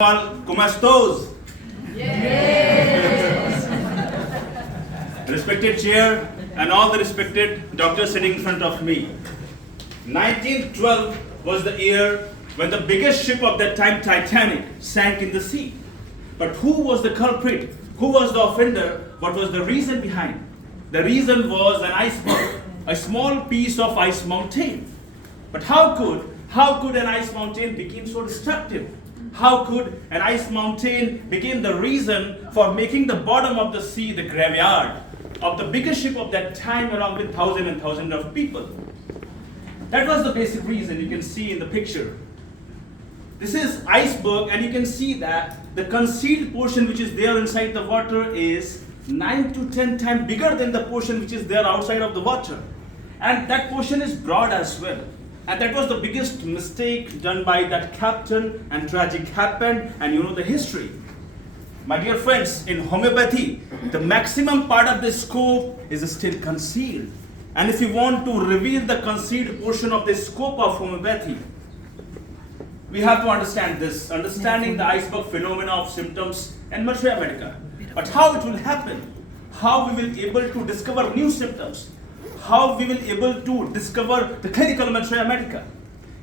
¿Cómo estás? Yes. Respected chair and all the respected doctors sitting in front of me. 1912 was the year when the biggest ship of that time, Titanic, sank in the sea. But who was the culprit? Who was the offender? What was the reason behind? The reason was an iceberg, a small piece of ice mountain. But how could an ice mountain become so destructive? How could an ice mountain become the reason for making the bottom of the sea the graveyard of the biggest ship of that time, along with thousands and thousands of people? That was the basic reason. You can see in the picture. This is iceberg, and you can see that the concealed portion which is there inside the water is 9 to 10 times bigger than the portion which is there outside of the water. And that portion is broad as well. And that was the biggest mistake done by that captain, and tragic happened, and you know the history. My dear friends, in homeopathy, the maximum part of the scope is still concealed. And if you want to reveal the concealed portion of the scope of homeopathy, we have to understand this, understanding the iceberg phenomena of symptoms and materia medica. But how it will happen, how we will be able to discover new symptoms, how we will be able to discover the clinical materia medica.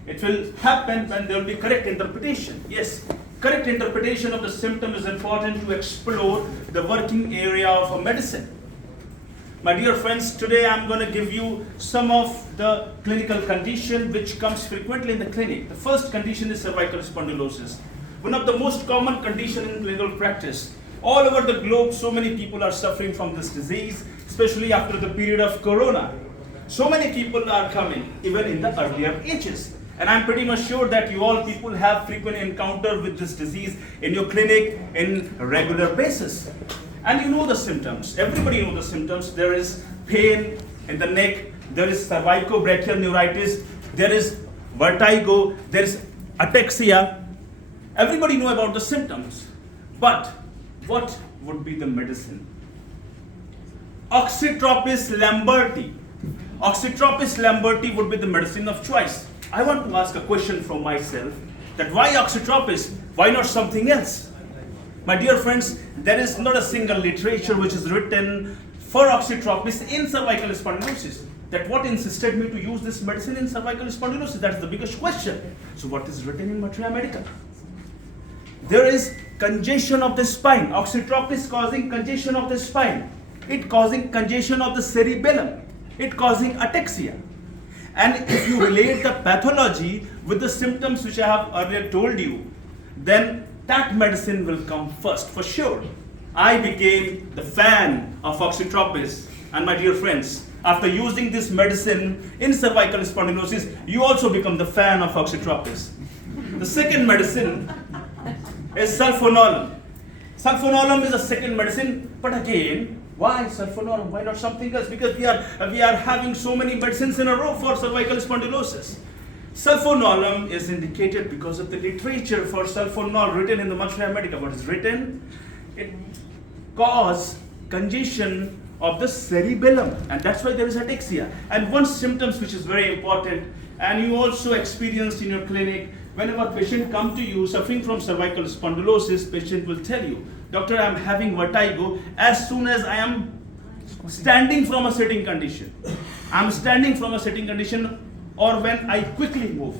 It will happen when there will be correct interpretation. Yes, correct interpretation of the symptom is important to explore the working area of a medicine. My dear friends, today I am going to give you some of the clinical condition which comes frequently in the clinic. The first condition is cervical spondylosis, one of the most common condition in clinical practice. All over the globe, so many people are suffering from this disease, especially after the period of Corona. So many people are coming, even in the earlier ages. And I'm pretty much sure that you all people have frequent encounter with this disease in your clinic in a regular basis. And you know the symptoms. Everybody knows the symptoms. There is pain in the neck. There is cervicobrachial neuritis. There is vertigo. There is ataxia. Everybody know about the symptoms. But what would be the medicine? Oxytropis lamberti. Oxytropis lamberti would be the medicine of choice. I want to ask a question from myself, that why oxytropis? Why not something else? My dear friends, there is not a single literature which is written for oxytropis in cervical spondylosis. That what insisted me to use this medicine in cervical spondylosis? That's the biggest question. So what is written in materia medica? There is congestion of the spine. Oxytropis causing congestion of the spine. It causing congestion of the cerebellum. It causing ataxia. And if you relate the pathology with the symptoms which I have earlier told you, then that medicine will come first for sure. I became the fan of oxytropis, and my dear friends, after using this medicine in cervical spondylosis, you also become the fan of oxytropis. The second medicine is sulfonolum. Sulfonolum is a second medicine, but again, why sulfonolum? Why not something else? Because we are having so many medicines in a row for cervical spondylosis. Sulfonolum is indicated because of the literature for sulfonol written in the materia medica. What is written? It causes congestion of the cerebellum, and that's why there is ataxia. And one symptoms which is very important, and you also experienced in your clinic, whenever patient come to you suffering from cervical spondylosis, patient will tell you, doctor, I am having vertigo as soon as I am standing from a sitting condition. I am standing from a sitting condition, or when I quickly move.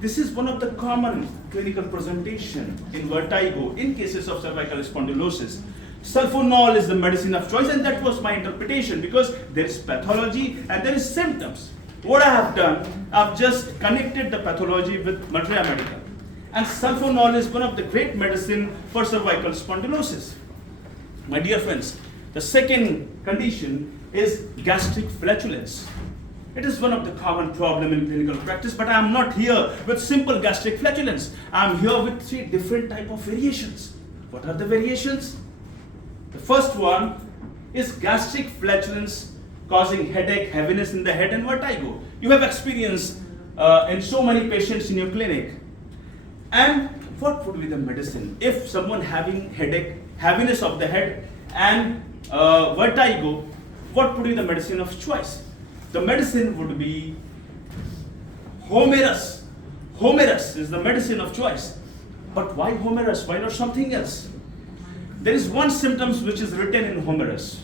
This is one of the common clinical presentation in vertigo in cases of cervical spondylosis. Sulfonol is the medicine of choice, and that was my interpretation, because there is pathology and there is symptoms. What I have done, I've just connected the pathology with materia medica. And sulfonol is one of the great medicine for cervical spondylosis. My dear friends, the second condition is gastric flatulence. It is one of the common problem in clinical practice, but I am not here with simple gastric flatulence. I am here with 3 different type of variations. What are the variations? The first one is gastric flatulence causing headache, heaviness in the head, and vertigo. You have experienced in so many patients in your clinic. And what would be the medicine? If someone having headache, heaviness of the head, and vertigo, what would be the medicine of choice? The medicine would be Homerus. Homerus is the medicine of choice. But why humerus? Why not something else? There is one symptom which is written in humerus.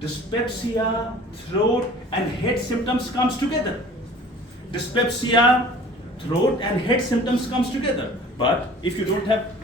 Dyspepsia, throat and head symptoms comes together. Dyspepsia, throat and head symptoms comes together. But if you don't have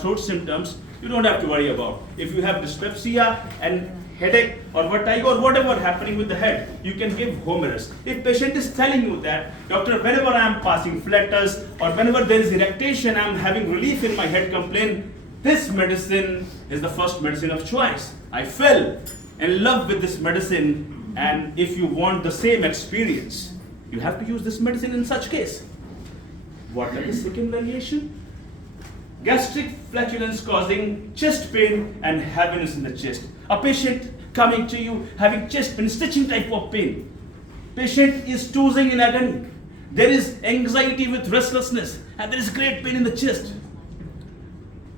throat symptoms, you don't have to worry about. If you have dyspepsia and headache or vertigo or whatever happening with the head, you can give humerus. If patient is telling you that, doctor, whenever I am passing flutters or whenever there is irritation, I am having relief in my head complaint, this medicine is the first medicine of choice. I fell in love with this medicine, and if you want the same experience, you have to use this medicine in such case. What are the second variation? Gastric flatulence causing chest pain and heaviness in the chest. A patient coming to you having chest pain, stitching type of pain. Patient is tossing in agony. There is anxiety with restlessness and there is great pain in the chest.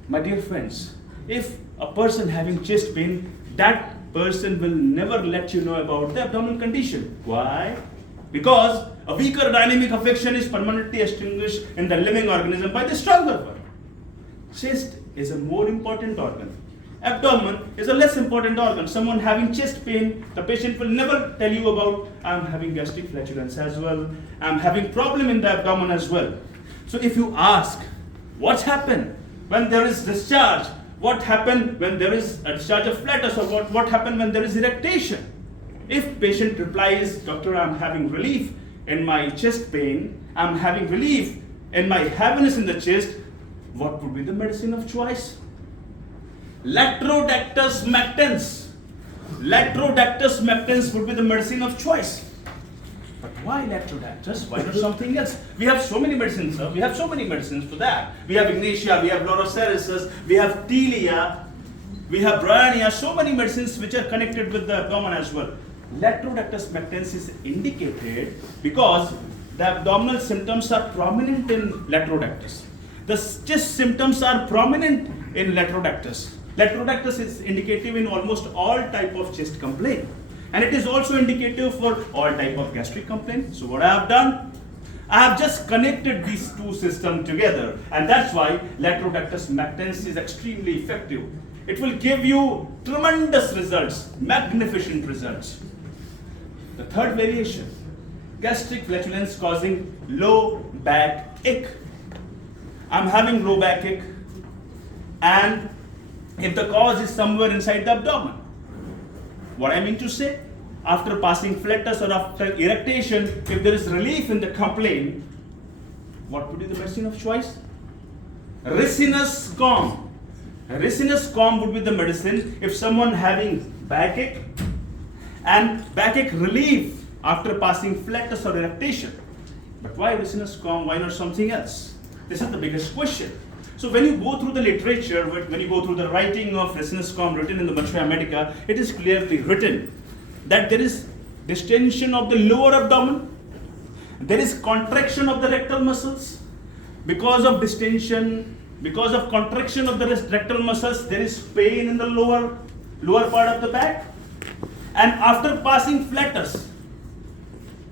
My dear friends, if a person having chest pain, that person will never let you know about the abdominal condition. Why? Because a weaker dynamic affection is permanently extinguished in the living organism by the stronger one. Chest is a more important organ. Abdomen is a less important organ. Someone having chest pain, the patient will never tell you about, I'm having gastric flatulence as well, I'm having problem in the abdomen as well. So if you ask, what's happened when there is discharge? What happened when there is a discharge of flatus, or what happened when there is erectation? If patient replies, doctor, I'm having relief in my chest pain, I'm having relief in my heaviness in the chest, what would be the medicine of choice? Latrodactylus mactans. Latrodactylus mactans would be the medicine of choice. But why latrodactylus? Why not something else? We have so many medicines, sir. We have so many medicines for that. We have Ignatia, we have Loroceresis, we have Telia, we have Bryonia, so many medicines which are connected with the abdomen as well. Latrodactylus mactans is indicated because the abdominal symptoms are prominent in latrodactylus. The chest symptoms are prominent in latrodactylus. Latrodactylus is indicative in almost all type of chest complaint. And it is also indicative for all type of gastric complaint. So what I have done? I have just connected these two systems together. And that's why Latrodactylus mactans is extremely effective. It will give you tremendous results, magnificent results. The third variation, gastric flatulence causing low back ache. I'm having low back ache, and if the cause is somewhere inside the abdomen. What I mean to say, after passing flatus or after erectation, if there is relief in the complaint, what would be the medicine of choice? Ricinus calm. Ricinus calm would be the medicine if someone having backache and backache relief after passing flatus or erectation. But why Ricinus calm? Why not something else? This is the biggest question. So when you go through the literature, when you go through the writing of Ricinus calm written in the Matrica Medica, it is clearly written that there is distension of the lower abdomen, there is contraction of the rectal muscles. Because of distension, because of contraction of the rectal muscles, there is pain in the lower part of the back. And after passing flatus,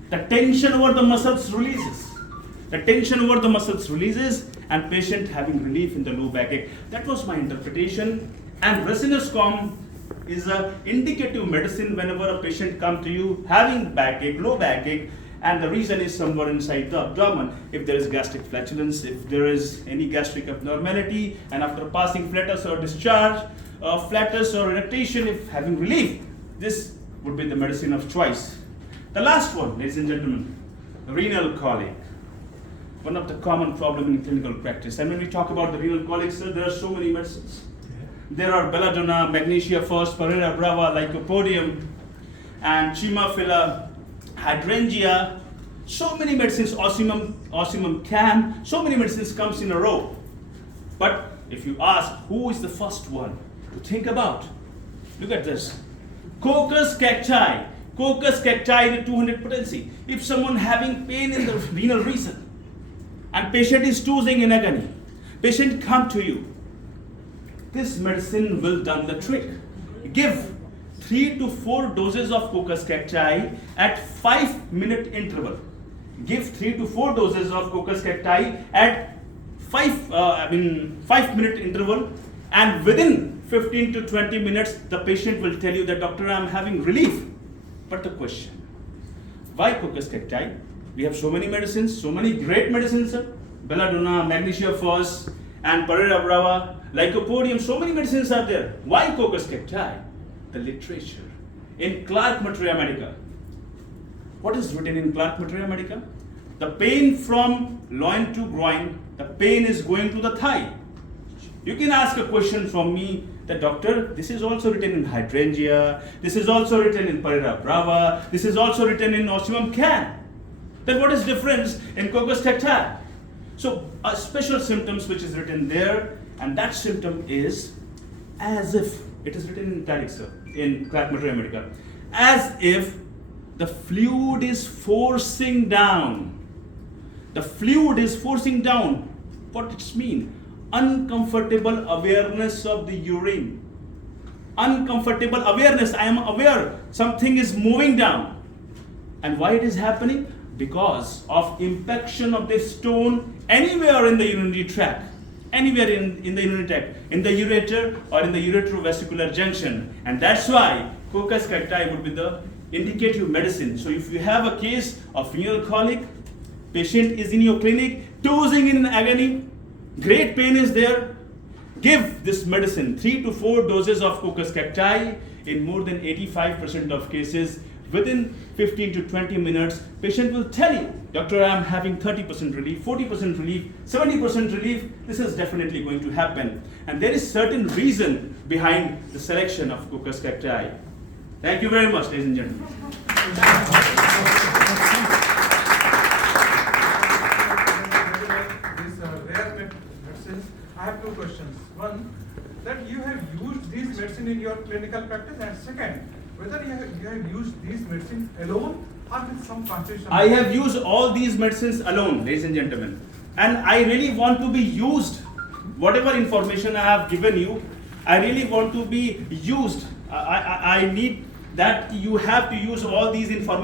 the tension over the muscles releases. The tension over the muscles releases and patient having relief in the low backache. That was my interpretation. And Ricinus calm is an indicative medicine whenever a patient comes to you having backache, low backache, and the reason is somewhere inside the abdomen. If there is gastric flatulence, if there is any gastric abnormality, and after passing flatus or discharge, flatus or erectation, if having relief, this would be the medicine of choice. The last one, ladies and gentlemen, renal colic. One of the common problem in clinical practice. And when we talk about the renal colic, sir, there are so many medicines. There are belladonna, magnesia first, Pereira brava, lycopodium, and Chimaphila, hydrangea. So many medicines, osmium cam. So many medicines comes in a row. But if you ask who is the first one to think about, look at this. Coccus cacti. Coccus cacti in a 200 potency. If someone having pain in the renal region, and patient is tossing in agony, patient come to you, this medicine will done the trick. Give 3 to 4 doses of Coccus cacti at 5-minute interval. Give 3 to 4 doses of Coccus cacti at 5-minute interval, and within 15 to 20 minutes, the patient will tell you that, doctor, I'm having relief. But the question, why Coccus cacti? We have so many medicines, so many great medicines, belladonna, magnesia phos, and Parera brava, lycopodium, so many medicines are there. Why Coccus cacti? The literature. In Clark Materia Medica, what is written in Clark Materia Medica? The pain from loin to groin, the pain is going to the thigh. You can ask a question from me that, doctor, this is also written in hydrangea, this is also written in Parera brava, this is also written in Osmium can. Then what is difference in Coccus cacti? So a special symptoms which is written there, and that symptom is as if, it is written in italics, sir, in Clark Materia Medica, as if the fluid is forcing down. The fluid is forcing down. What it means? Uncomfortable awareness of the urine. Uncomfortable awareness. I am aware something is moving down. And why it is happening? Because of impaction of this stone anywhere in the urinary tract. Anywhere in the urinary tract. In the ureter or in the uretrovesicular junction. And that's why Coccus cacti would be the indicative medicine. So if you have a case of renal colic, patient is in your clinic, tossing in agony, great pain is there, give this medicine, 3 to 4 doses of Coccus cacti. In more than 85% of cases, within 15 to 20 minutes, patient will tell you, doctor, I am having 30% relief, 40% relief, 70% relief. This is definitely going to happen. And there is certain reason behind the selection of Coccus cacti. Thank you very much, ladies and gentlemen. I have 2 questions. One, that you have used these medicine in your clinical practice, and second, whether you have used these medicine alone or with some consultation. I have used all these medicines alone, ladies and gentlemen. And I really want to be used. Whatever information I have given you, I really want to be used. I need that you have to use all these information